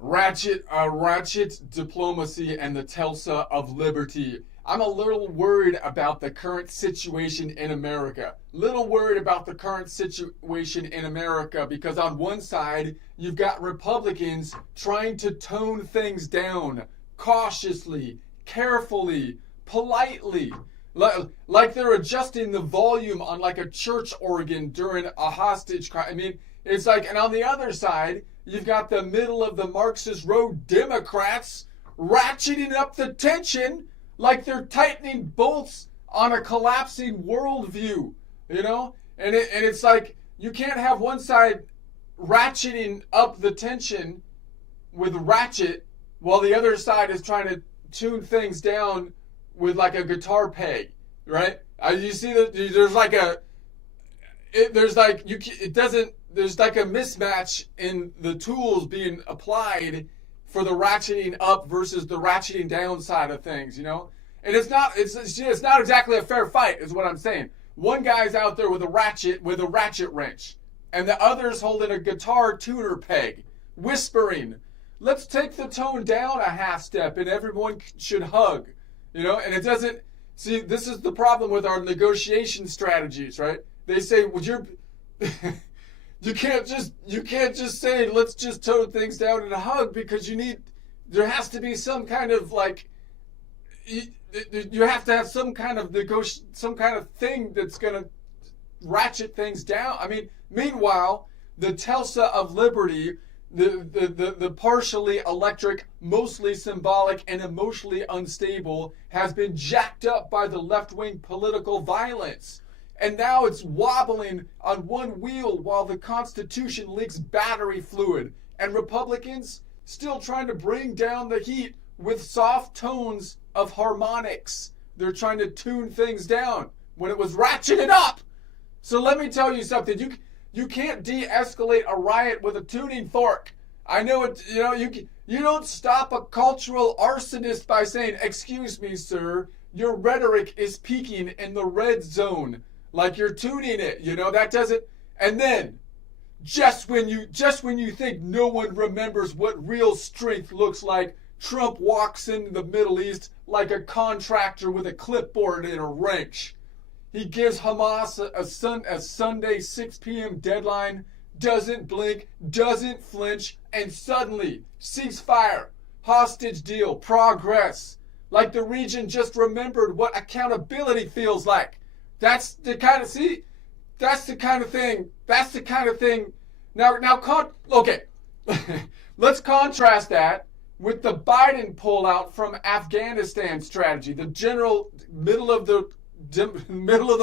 Ratchet diplomacy and the Tulsa of liberty. I'm a little worried about the current situation in America. Little worried about the current situation in America because on one side, you've got Republicans trying to tone things down cautiously, carefully, politely. Like they're adjusting the volume on like a church organ during a hostage crime. I mean, it's like, and on the other side, you've got the middle of the Marxist road Democrats ratcheting up the tension like they're tightening bolts on a collapsing worldview, you know? And it's like you can't have one side ratcheting up the tension with ratchet while the other side is trying to tune things down with like a guitar peg, right? You see that there's like there's like a mismatch in the tools being applied for the ratcheting up versus the ratcheting down side of things, you know? And it's not exactly a fair fight, is what I'm saying. One guy's out there with a ratchet wrench, and the other's holding a guitar tuner peg, whispering, "Let's take the tone down a half step, and everyone should hug," you know? And it doesn't. See, this is the problem with our negotiation strategies, right? They say, "Well, you can't just say let's just tone things down and hug because there has to be some kind of like you have to have some kind of thing that's going to ratchet things down." I mean, meanwhile, the Tulsa of liberty, the partially electric, mostly symbolic, and emotionally unstable, has been jacked up by the left-wing political violence. And now it's wobbling on one wheel while the Constitution leaks battery fluid. And Republicans still trying to bring down the heat with soft tones of harmonics. They're trying to tune things down when it was ratcheted up. So let me tell you something. You can't de-escalate a riot with a tuning fork. I know it. You know you don't stop a cultural arsonist by saying, "Excuse me, sir, your rhetoric is peaking in the red zone." Like you're tuning it, you know, that doesn't. And then, just when you think no one remembers what real strength looks like, Trump walks into the Middle East like a contractor with a clipboard and a wrench. He gives Hamas a Sunday 6 p.m. deadline, doesn't blink, doesn't flinch, and suddenly, ceasefire, hostage deal, progress. Like the region just remembered what accountability feels like. That's the kind of thing. Okay. Let's contrast that with the Biden pullout from Afghanistan strategy, the general middle of the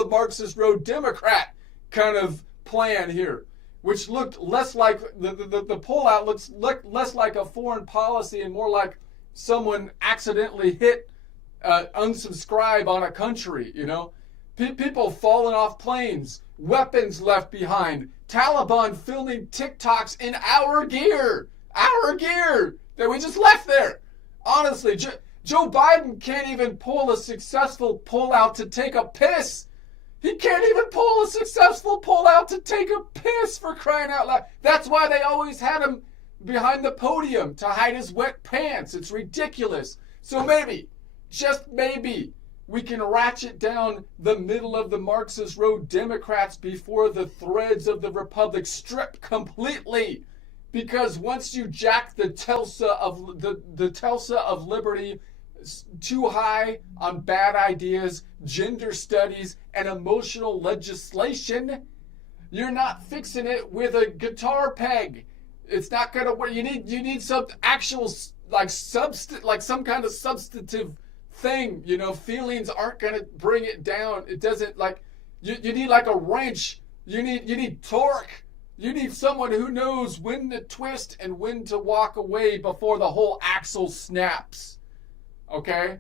Marxist road Democrat kind of plan here, which looked less like the pullout looked less like a foreign policy and more like someone accidentally hit unsubscribe on a country, you know. People falling off planes, weapons left behind, Taliban filming TikToks in our gear that we just left there. Honestly, Joe Biden can't even pull a successful pullout to take a piss. He can't even pull a successful pullout to take a piss, for crying out loud. That's why they always had him behind the podium to hide his wet pants. It's ridiculous. So maybe, just maybe, we can ratchet down the middle of the Marxist road Democrats before the threads of the Republic strip completely. Because once you jack the Tulsa of liberty too high on bad ideas, gender studies, and emotional legislation, you're not fixing it with a guitar peg. It's not gonna work. You need some actual some kind of substantive thing, you know. Feelings aren't going to bring it down. It doesn't, like, you need like a wrench. You need torque. You need someone who knows when to twist and when to walk away before the whole axle snaps. Okay?